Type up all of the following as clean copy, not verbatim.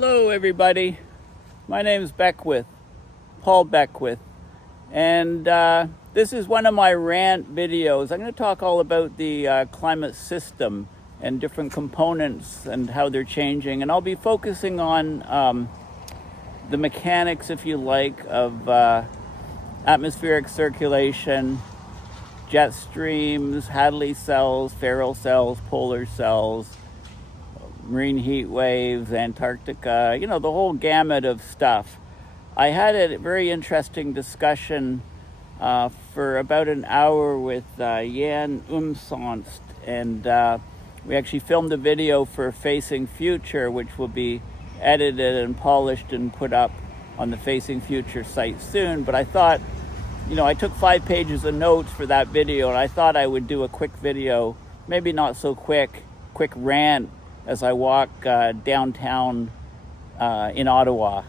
Hello everybody, my name is Beckwith, Paul Beckwith, and this is one of my rant videos. I'm going to talk all about the climate system and different components and how they're changing, and I'll be focusing on the mechanics, if you like, of atmospheric circulation, jet streams, Hadley cells, Ferrel cells, polar cells, marine heat waves, Antarctica, you know, the whole gamut of stuff. I had a very interesting discussion for about an hour with Jan Umsonst, and we actually filmed a video for Facing Future, which will be edited and polished and put up on the Facing Future site soon. But I thought, you know, I took 5 pages of notes for that video, and I thought I would do a quick video, maybe not so quick rant as I walk downtown in Ottawa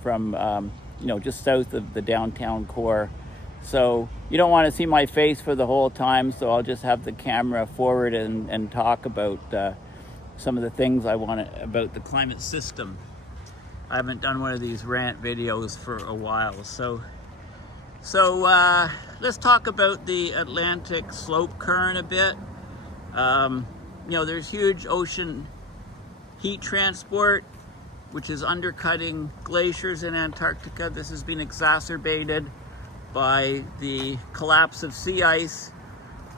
from, you know, just south of the downtown core. So you don't want to see my face for the whole time, so I'll just have the camera forward and talk about some of the things I want about the climate system. I haven't done one of these rant videos for a while. So let's talk about the Atlantic slope current a bit. You know, there's huge ocean heat transport, which is undercutting glaciers in Antarctica. This has been exacerbated by the collapse of sea ice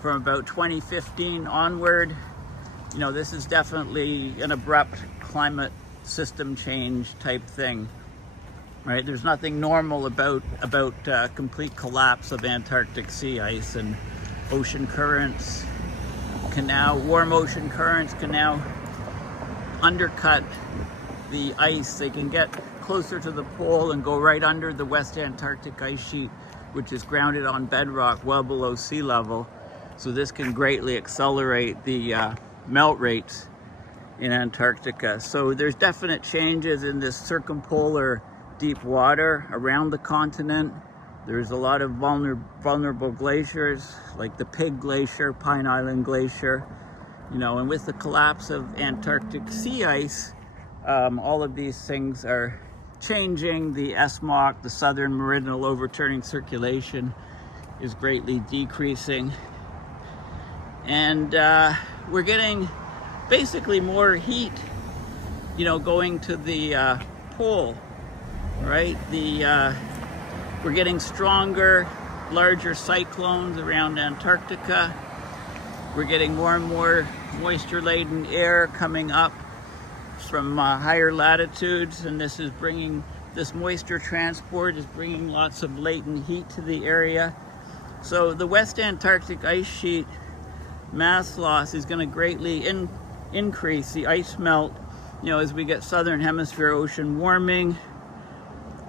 from about 2015 onward. You know, this is definitely an abrupt climate system change type thing, right? There's nothing normal about complete collapse of Antarctic sea ice, and ocean currents can now, warm ocean currents can now undercut the ice. They can get closer to the pole and go right under the West Antarctic ice sheet, which is grounded on bedrock well below sea level. So this can greatly accelerate the melt rates in Antarctica. So there's definite changes in this circumpolar deep water around the continent. There's a lot of vulnerable glaciers, like the Pig Glacier, Pine Island Glacier, you know, and with the collapse of Antarctic sea ice, all of these things are changing. The SMOC, the southern meridional overturning circulation, is greatly decreasing. And we're getting basically more heat, you know, going to the pole, right? We're getting stronger, larger cyclones around Antarctica. We're getting more and more moisture-laden air coming up from higher latitudes, and this moisture transport is bringing lots of latent heat to the area. So the West Antarctic ice sheet mass loss is going to greatly increase the ice melt, you know, as we get southern hemisphere ocean warming.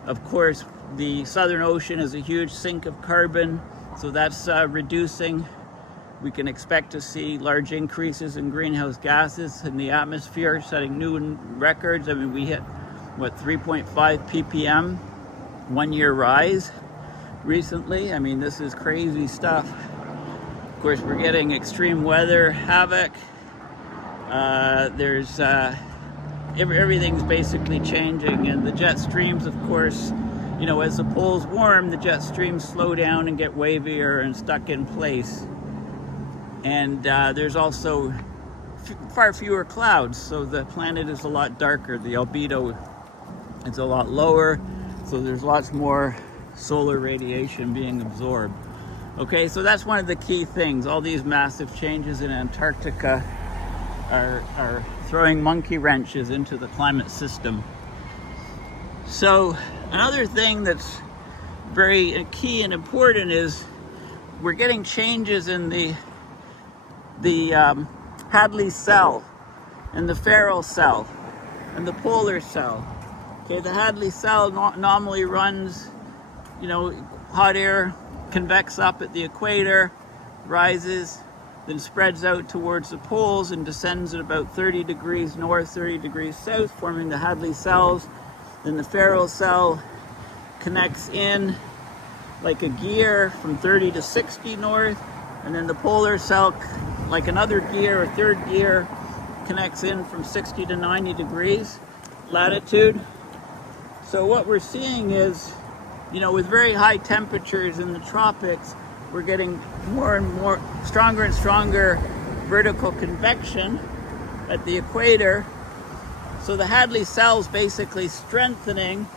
Of course, the Southern Ocean is a huge sink of carbon, so that's reducing. We can expect to see large increases in greenhouse gases in the atmosphere, setting new records. I mean, we hit, what, 3.5 ppm, 1 year rise recently. I mean, this is crazy stuff. Of course, we're getting extreme weather havoc. Everything's basically changing, and the jet streams, of course, you know, as the poles warm, the jet streams slow down and get wavier and stuck in place. And there's also far fewer clouds, so the planet is a lot darker. The albedo is a lot lower, so there's lots more solar radiation being absorbed. Okay, so that's one of the key things. All these massive changes in Antarctica are throwing monkey wrenches into the climate system. So another thing that's very key and important is we're getting changes in the Hadley cell and the Ferrel cell and the polar cell. Okay, the Hadley cell normally runs, you know, hot air convects up at the equator, rises, then spreads out towards the poles and descends at about 30 degrees north, 30 degrees south, forming the Hadley cells. Then the Ferrel cell connects in like a gear from 30 to 60 north, and then the polar cell, like another gear, a third gear, connects in from 60 to 90 degrees. latitude. So what we're seeing is, with very high temperatures in the tropics, we're getting more and more, stronger and stronger vertical convection at the equator. So the Hadley cell is basically strengthening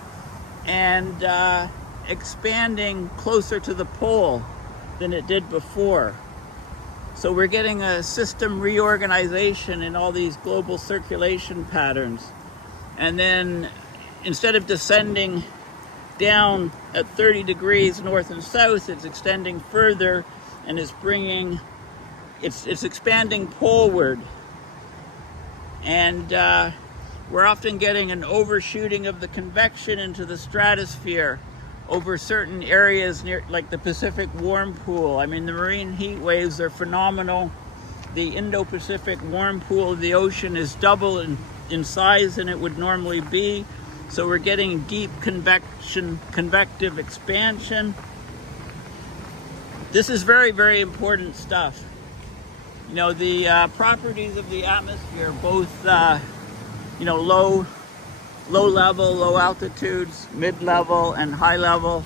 and expanding closer to the pole than it did before. So we're getting a system reorganization in all these global circulation patterns. And then instead of descending down at 30 degrees north and south, it's extending further and it's expanding poleward. And we're often getting an overshooting of the convection into the stratosphere over certain areas near, like the Pacific warm pool. I mean, the marine heat waves are phenomenal. The Indo-Pacific warm pool of the ocean is double in size than it would normally be. So we're getting deep convective expansion. This is very, very important stuff. The properties of the atmosphere, both low level, low altitudes, mid-level, and high level,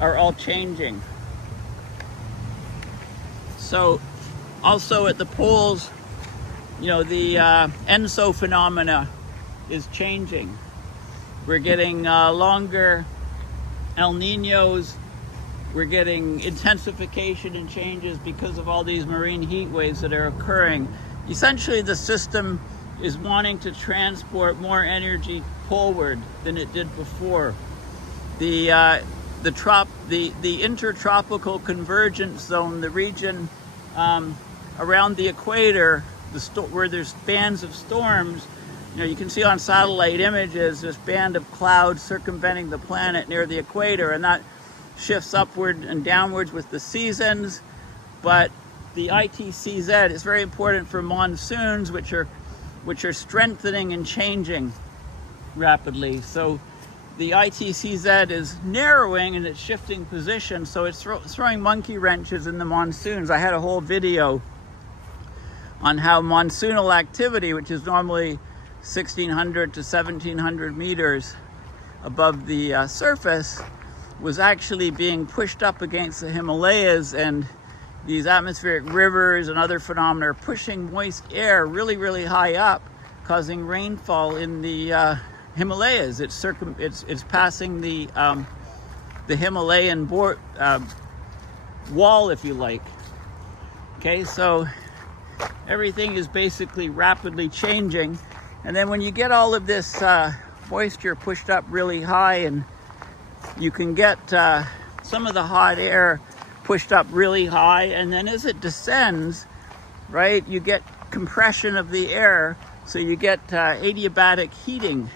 are all changing. So also at the poles, the ENSO phenomena is changing. We're getting longer El Niños. We're getting intensification and changes because of all these marine heat waves that are occurring. Essentially, the system is wanting to transport more energy poleward than it did before. The intertropical convergence zone, the region around the equator, where there's bands of storms, you can see on satellite images this band of clouds circumventing the planet near the equator, and that shifts upward and downwards with the seasons. But the ITCZ is very important for monsoons, which are strengthening and changing rapidly. So the ITCZ is narrowing and it's shifting position, so it's throwing monkey wrenches in the monsoons. I had a whole video on how monsoonal activity, which is normally 1,600 to 1,700 meters above the surface, was actually being pushed up against the Himalayas, and these atmospheric rivers and other phenomena are pushing moist air really, really high up, causing rainfall in the Himalayas. It's passing the Himalayan wall, if you like. Okay, so everything is basically rapidly changing. And then when you get all of this moisture pushed up really high, and you can get some of the hot air pushed up really high, and then as it descends, right, you get compression of the air, so you get adiabatic heating.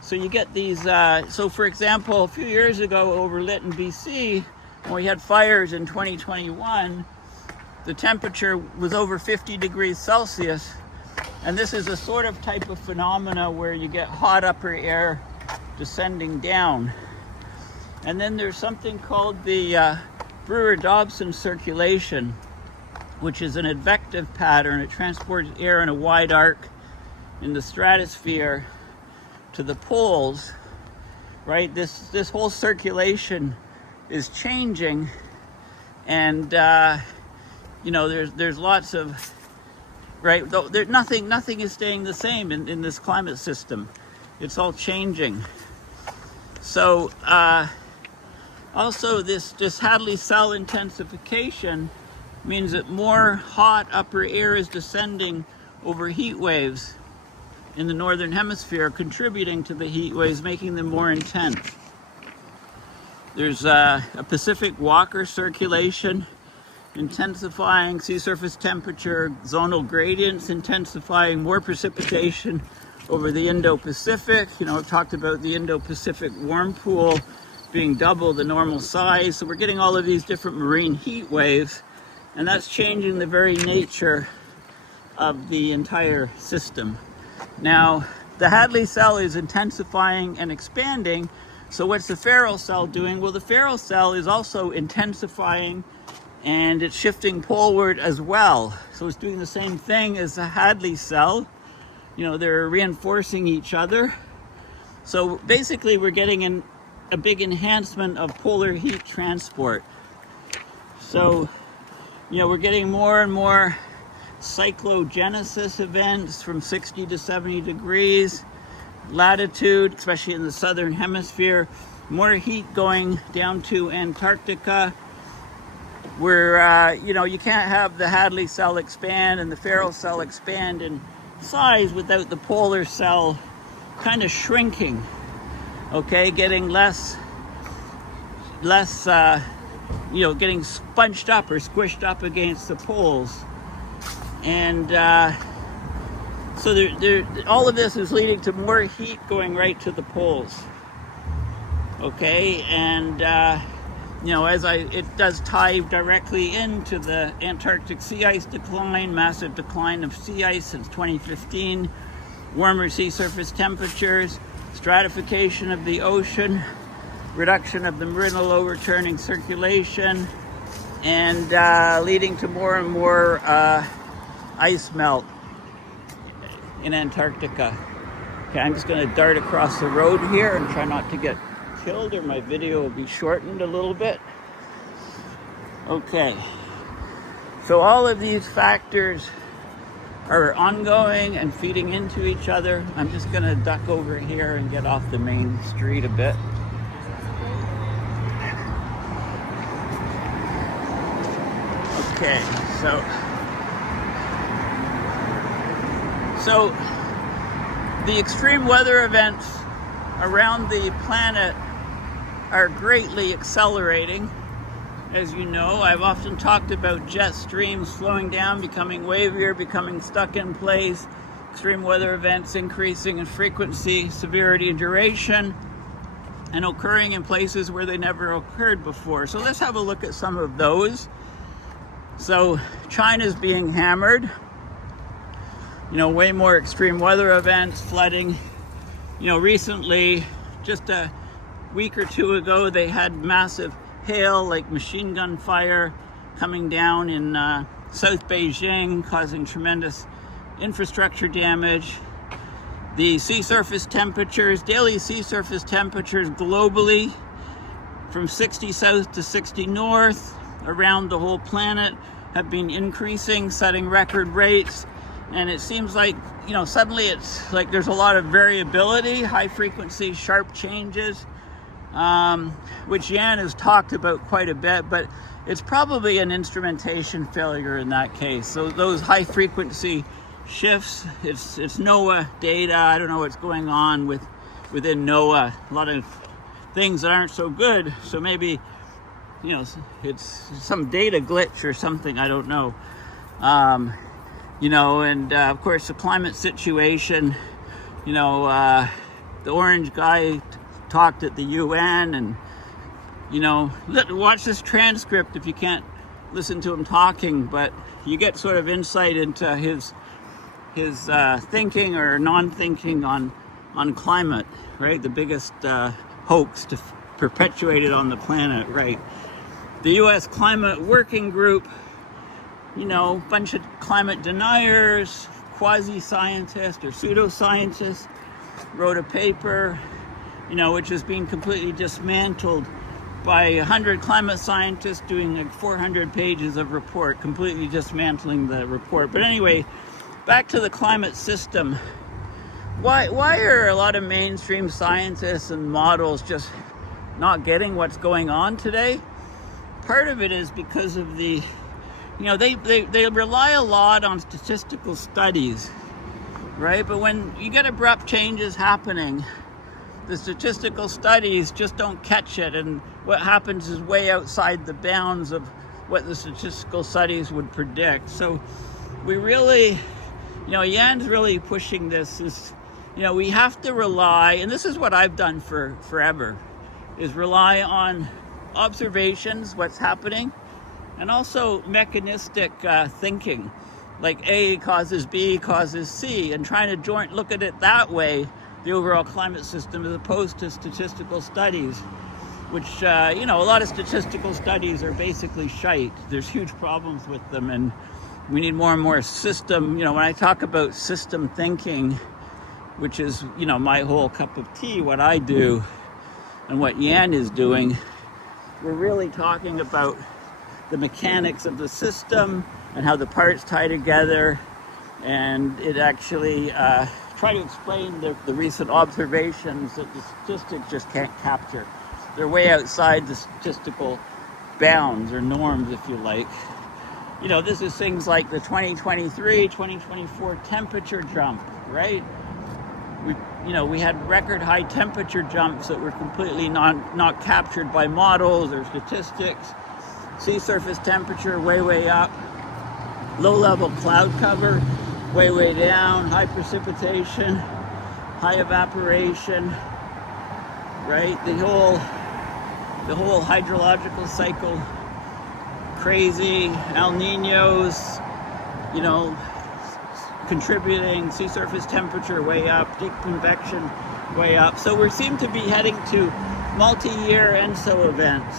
So you get these, so for example, a few years ago over Lytton, BC, when we had fires in 2021, the temperature was over 50 degrees Celsius. And this is a sort of type of phenomena where you get hot upper air descending down. And then there's something called the Brewer Dobson circulation, which is an advective pattern. It transports air in a wide arc in the stratosphere to the poles, right? This whole circulation is changing, and there's lots of, right? Nothing is staying the same in this climate system. It's all changing. So also this Hadley cell intensification means that more hot upper air is descending over heat waves in the northern hemisphere, contributing to the heat waves, making them more intense. There's a Pacific Walker circulation intensifying, sea surface temperature, zonal gradients intensifying, more precipitation over the Indo-Pacific. I've talked about the Indo-Pacific warm pool being double the normal size. So we're getting all of these different marine heat waves, and that's changing the very nature of the entire system. Now, the Hadley cell is intensifying and expanding. So what's the Ferrel cell doing? Well, the Ferrel cell is also intensifying, and it's shifting poleward as well. So it's doing the same thing as the Hadley cell. They're reinforcing each other. So basically we're getting a big enhancement of polar heat transport. So, you know, we're getting more and more cyclogenesis events from 60 to 70 degrees latitude, especially in the southern hemisphere. More heat going down to Antarctica, where, you know, you can't have the Hadley cell expand and the Ferrel cell expand in size without the polar cell kind of shrinking, okay, getting less, you know, getting sponged up or squished up against the poles. And so all of this is leading to more heat going right to the poles, okay, and you know, it does tie directly into the Antarctic sea ice decline, massive decline of sea ice since 2015, warmer sea surface temperatures, stratification of the ocean, reduction of the meridional overturning circulation, and leading to more and more ice melt in Antarctica. Okay, I'm just going to dart across the road here and try not to get killed, or my video will be shortened a little bit. Okay, so all of these factors are ongoing and feeding into each other. I'm just going to duck over here and get off the main street a bit. Okay, so the extreme weather events around the planet are greatly accelerating. As you know, I've often talked about jet streams slowing down, becoming wavier, becoming stuck in place, extreme weather events increasing in frequency, severity, and duration, and occurring in places where they never occurred before. So let's have a look at some of those. So China's being hammered. You know, way more extreme weather events, flooding. You know, recently, just a week or two ago, they had massive hail, like machine gun fire, coming down in South Beijing, causing tremendous infrastructure damage. The sea surface temperatures, daily sea surface temperatures globally, from 60 south to 60 north, around the whole planet, have been increasing, setting record rates. And it seems like, you know, suddenly it's like there's a lot of variability, high frequency, sharp changes, which Jan has talked about quite a bit, but it's probably an instrumentation failure in that case. So those high frequency shifts, it's NOAA data. I don't know what's going on within NOAA. A lot of things that aren't so good. So maybe, you know, it's some data glitch or something, I don't know. You know, and of course the climate situation, you know, the orange guy talked at the UN, and, you know, watch this transcript if you can't listen to him talking, but you get sort of insight into his thinking or non-thinking on climate, right? The biggest hoax to perpetuate it on the planet, right? The US Climate Working Group, you know, bunch of climate deniers, quasi-scientists or pseudoscientists, wrote a paper, you know, which is being completely dismantled by 100 climate scientists doing like 400 pages of report, completely dismantling the report. But anyway, back to the climate system. Why are a lot of mainstream scientists and models just not getting what's going on today? Part of it is because of the, you know, they rely a lot on statistical studies, right? But when you get abrupt changes happening, the statistical studies just don't catch it, and what happens is way outside the bounds of what the statistical studies would predict. So we really, you know, Jan's really pushing this, is, you know, we have to rely, and this is what I've done for forever, is rely on observations, what's happening, and also mechanistic thinking, like A causes B causes C, and trying to look at it that way, the overall climate system, as opposed to statistical studies, which, you know, a lot of statistical studies are basically shite. There's huge problems with them, and we need more and more system. You know, when I talk about system thinking, which is, you know, my whole cup of tea, what I do and what Yan is doing. We're really talking about the mechanics of the system and how the parts tie together, and it actually try to explain the recent observations that the statistics just can't capture. They're way outside the statistical bounds or norms, if you like. You know, this is things like the 2023, 2024 temperature jump, right? We had record high temperature jumps that were completely not captured by models or statistics. Sea surface temperature way up. Low level cloud cover way down. High precipitation, high evaporation, right? The whole hydrological cycle, crazy. El Niños, you know, contributing. Sea surface temperature way up, deep convection way up. So we seem to be heading to multi-year ENSO events,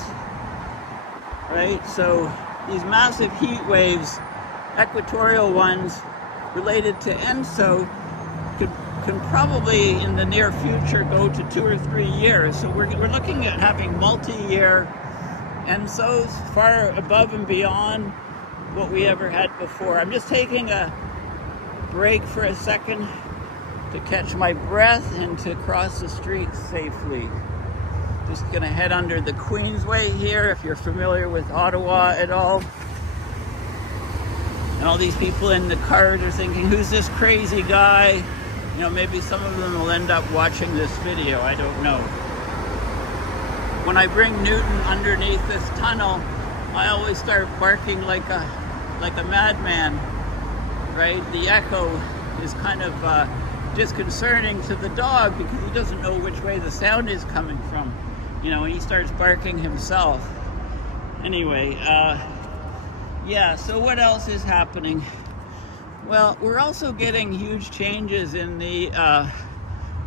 right? So these massive heat waves, equatorial ones related to ENSO, can probably in the near future go to 2 or 3 years. So we're looking at having multi-year ENSOs far above and beyond what we ever had before. I'm just taking a break for a second to catch my breath and to cross the street safely. Just gonna head under the Queensway here, if you're familiar with Ottawa at all. And all these people in the cars are thinking, who's this crazy guy? You know, maybe some of them will end up watching this video, I don't know. When I bring Newton underneath this tunnel, I always start barking like a madman, right? The echo is kind of disconcerting to the dog because he doesn't know which way the sound is coming from, you know, and he starts barking himself. Anyway, yeah, so what else is happening? Well, we're also getting huge changes in the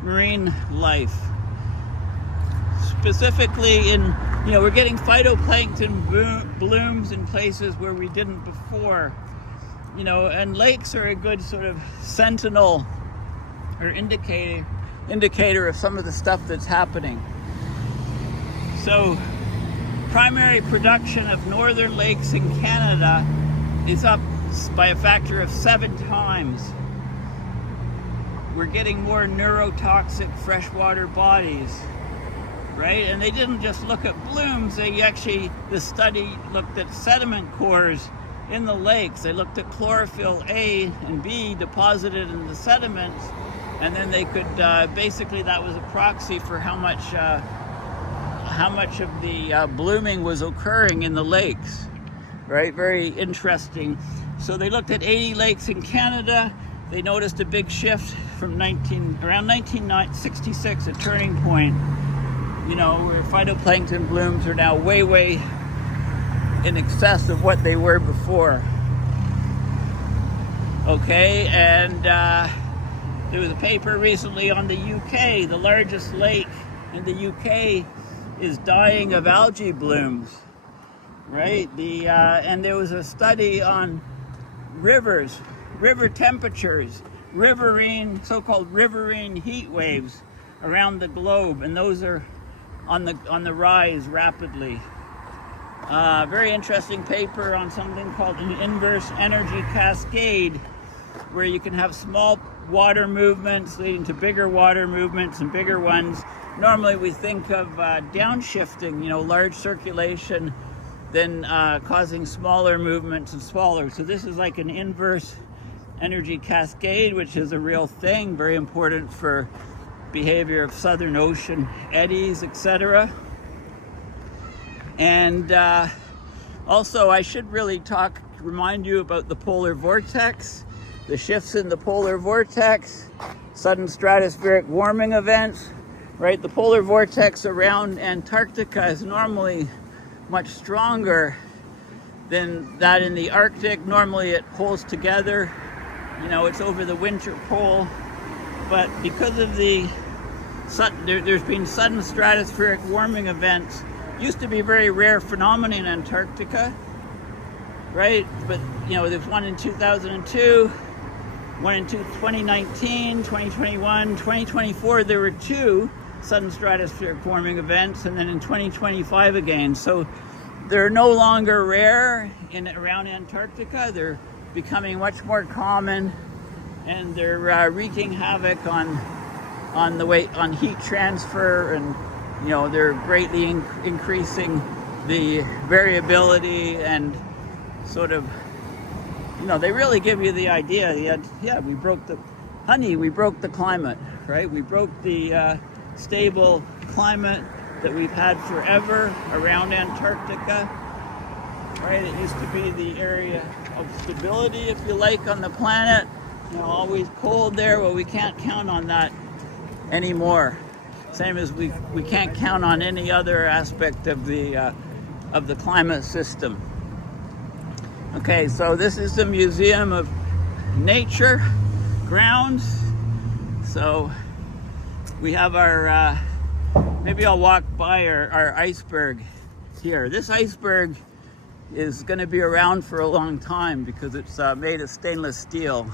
marine life. Specifically in, you know, we're getting phytoplankton blooms in places where we didn't before. You know, and lakes are a good sort of sentinel or indicator of some of the stuff that's happening. So primary production of northern lakes in Canada is up by a factor of 7 times. We're getting more neurotoxic freshwater bodies, right? And they didn't just look at blooms, the study looked at sediment cores in the lakes. They looked at chlorophyll A and B deposited in the sediments, and then they could, basically that was a proxy for how much of the blooming was occurring in the lakes, right? Very interesting. So they looked at 80 lakes in Canada. They noticed a big shift from around 1966, a turning point, you know, where phytoplankton blooms are now way in excess of what they were before. Okay, and there was a paper recently on the UK. The largest lake in the UK is dying of algae blooms, right? And there was a study on rivers, river temperatures, so-called riverine heat waves around the globe, and those are on the rise rapidly. Very interesting paper on something called an inverse energy cascade, where you can have small water movements leading to bigger water movements and bigger ones. Normally we think of downshifting, you know, large circulation, then causing smaller movements and smaller. So this is like an inverse energy cascade, which is a real thing, very important for behavior of Southern Ocean eddies, etc. And also I should really remind you about the polar vortex, the shifts in the polar vortex, sudden stratospheric warming events, right? The polar vortex around Antarctica is normally much stronger than that in the Arctic. Normally it pulls together, you know, it's over the winter pole, but because of there's been sudden stratospheric warming events. Used to be a very rare phenomenon in Antarctica, right? But, you know, there's one in 2002, one in 2019, 2021, 2024, there were 2 sudden stratospheric forming events, and then in 2025 again. So they're no longer rare around Antarctica. They're becoming much more common, and they're wreaking havoc on heat transfer, and they're greatly increasing the variability, and sort of they really give you the idea. Yeah, we broke the climate, right? We broke the stable climate that we've had forever around Antarctica, right? It used to be the area of stability, if you like, on the planet. Always cold there. Well, we can't count on that anymore. Same as we can't count on any other aspect of the climate system. Okay, so this is the Museum of Nature grounds. So we have our, maybe I'll walk by our iceberg here. This iceberg is going to be around for a long time because it's made of stainless steel.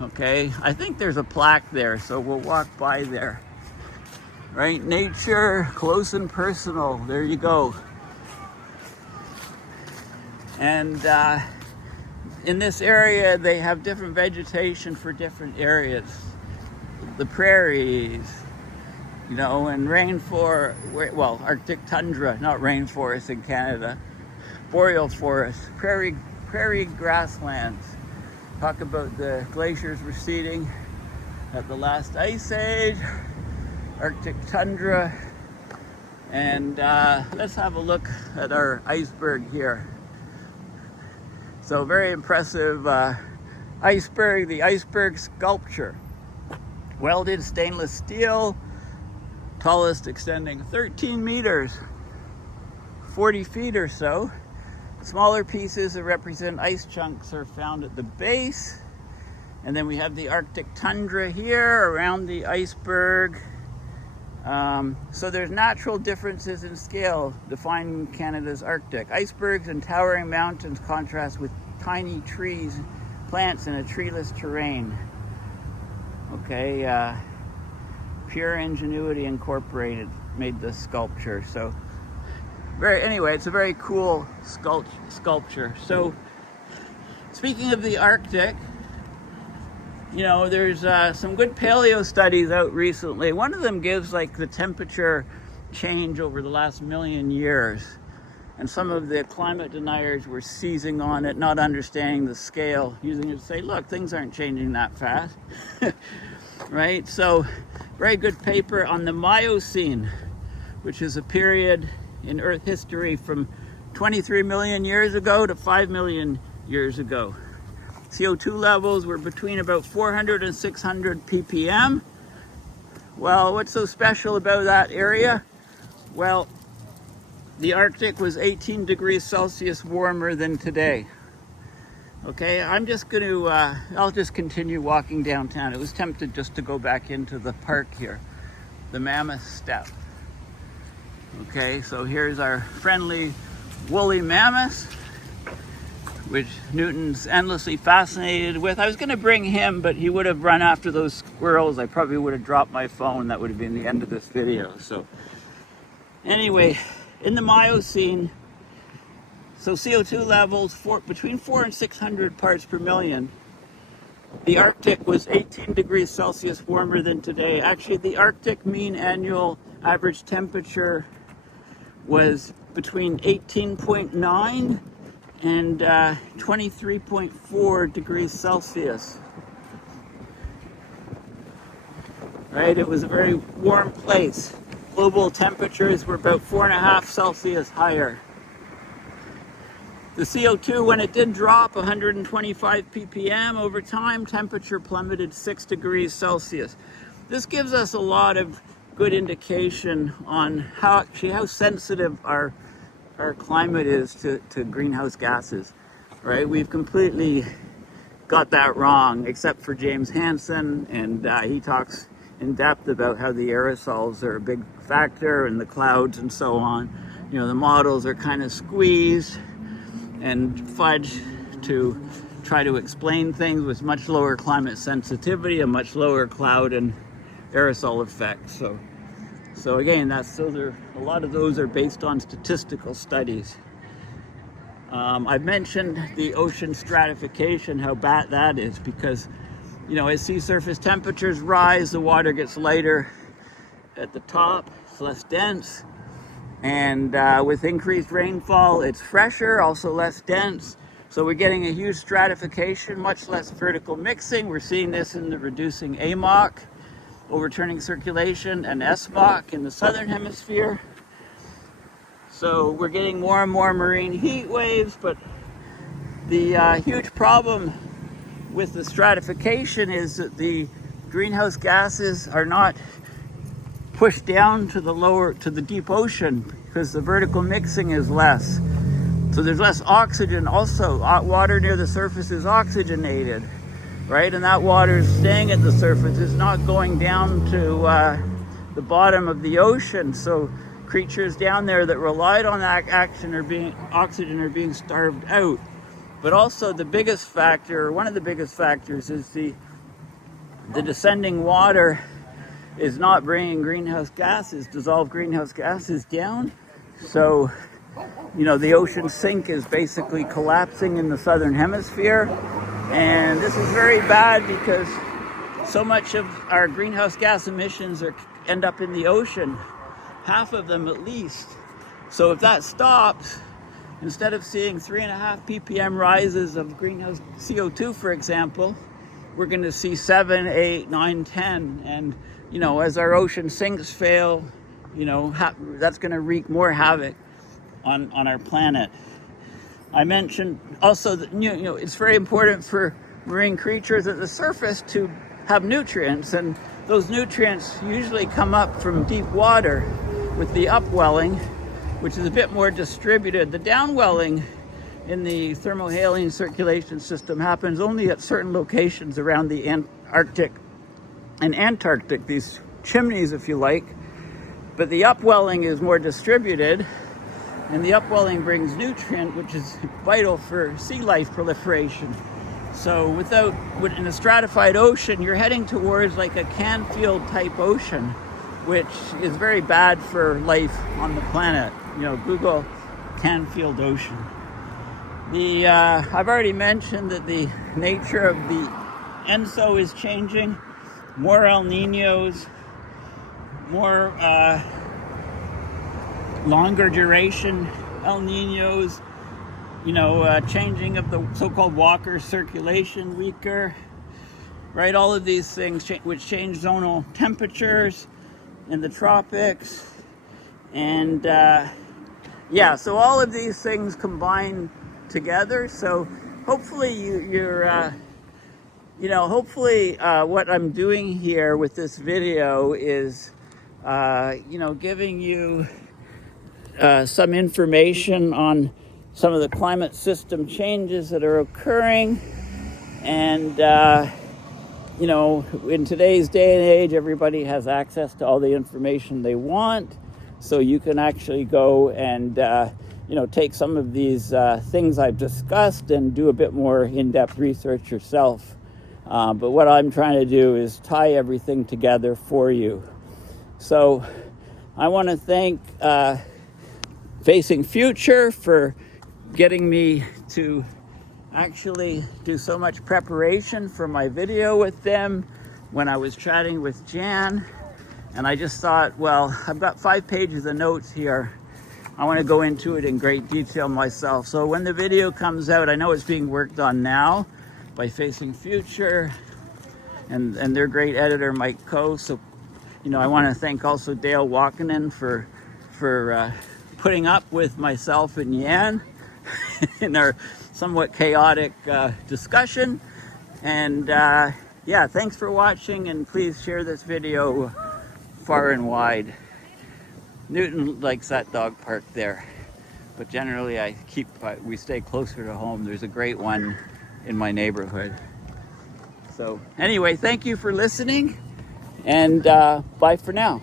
Okay, I think there's a plaque there, so we'll walk by there. Right, nature, close and personal, there you go. And in this area, they have different vegetation for different areas. The prairies, and rainforest, well, Arctic tundra, not rainforest in Canada, boreal forest, prairie grasslands. Talk about the glaciers receding at the last ice age, Arctic tundra, and let's have a look at our iceberg here. So very impressive iceberg, the iceberg sculpture. Welded stainless steel, tallest extending 13 meters, 40 feet or so. Smaller pieces that represent ice chunks are found at the base. And then we have the Arctic tundra here around the iceberg. So there's natural differences in scale defining Canada's Arctic. Icebergs and towering mountains contrast with tiny trees, plants in a treeless terrain. Okay, Pure Ingenuity Incorporated made this sculpture. So anyway, it's a very cool sculpture. So speaking of the Arctic, there's some good paleo studies out recently. One of them gives like the temperature change over the last million years. And some of the climate deniers were seizing on it, not understanding the scale, using it to say, look, things aren't changing that fast. Right? So very good paper on the Miocene, which is a period in Earth history from 23 million years ago to 5 million years ago. CO2 levels were between about 400 and 600 ppm. Well, what's so special about that area? Well, the Arctic was 18 degrees Celsius warmer than today. Okay, I'm just going to, I'll just continue walking downtown. I was tempted just to go back into the park here, the Mammoth Step. Okay, so here's our friendly woolly mammoth, which Newton's endlessly fascinated with. I was going to bring him, but he would have run after those squirrels. I probably would have dropped my phone. That would have been the end of this video. So anyway, in the Miocene, so CO2 levels between 400 and 600 parts per million. The Arctic was 18 degrees Celsius warmer than today. Actually, the Arctic mean annual average temperature was between 18.9 and 23.4 degrees Celsius. Right, it was a very warm place. Global temperatures were about 4.5 Celsius higher. The CO2, when it did drop 125 ppm over time, temperature plummeted 6 degrees Celsius. This gives us a lot of good indication on how sensitive our climate is to greenhouse gases, right? We've completely got that wrong, except for James Hansen, and he talks in depth about how the aerosols are a big factor and the clouds and so on. The models are kind of squeezed and fudged to try to explain things with much lower climate sensitivity, a much lower cloud and aerosol effect. So again, a lot of those are based on statistical studies. I've mentioned the ocean stratification, how bad that is, because as sea surface temperatures rise, the water gets lighter at the top, it's less dense, and with increased rainfall, it's fresher, also less dense. So we're getting a huge stratification, much less vertical mixing. We're seeing this in the reducing AMOC, overturning circulation, and SMOC in the southern hemisphere. So we're getting more and more marine heat waves, but the huge problem with the stratification is that the greenhouse gases are not pushed down to the deep ocean because the vertical mixing is less. So there's less oxygen. Also, water near the surface is oxygenated, right? And that water is staying at the surface. It's not going down to the bottom of the ocean. So creatures down there that relied on that oxygen are being starved out. But also the biggest factor, one of the biggest factors, is the descending water is not bringing dissolved greenhouse gases down. So the ocean sink is basically collapsing in the southern hemisphere. And this is very bad because so much of our greenhouse gas emissions end up in the ocean, half of them at least. So if that stops, instead of seeing 3.5 ppm rises of greenhouse CO2, for example, we're going to see 7, 8, 9, 10. And, as our ocean sinks fail, that's going to wreak more havoc on our planet. I mentioned also that it's very important for marine creatures at the surface to have nutrients, and those nutrients usually come up from deep water with the upwelling, which is a bit more distributed. The downwelling in the thermohaline circulation system happens only at certain locations around the Arctic and Antarctic, these chimneys, if you like. But the upwelling is more distributed, and the upwelling brings nutrient, which is vital for sea life proliferation. So in a stratified ocean, you're heading towards like a Canfield type ocean, which is very bad for life on the planet. Google Canfield Ocean. I've already mentioned that the nature of the ENSO is changing. More El Niños, more longer duration El Niños, changing of the so-called Walker circulation weaker, right? All of these things which change zonal temperatures in the tropics. And so all of these things combine together. So hopefully what I'm doing here with this video is, giving you some information on some of the climate system changes that are occurring. And, in today's day and age, everybody has access to all the information they want. So you can actually go and, take some of these things I've discussed and do a bit more in-depth research yourself. But what I'm trying to do is tie everything together for you. So I want to thank Facing Future for getting me to actually do so much preparation for my video with them when I was chatting with Jan. And I just thought, well, I've got 5 pages of notes here. I want to go into it in great detail myself. So when the video comes out, I know it's being worked on now by Facing Future and their great editor, Mike Coe. So, I want to thank also Dale Walkinen for putting up with myself and Yan in our somewhat chaotic discussion. And thanks for watching, and please share this video far and wide. Newton likes that dog park there, but generally we stay closer to home. There's a great one in my neighborhood. So anyway, thank you for listening, and bye for now.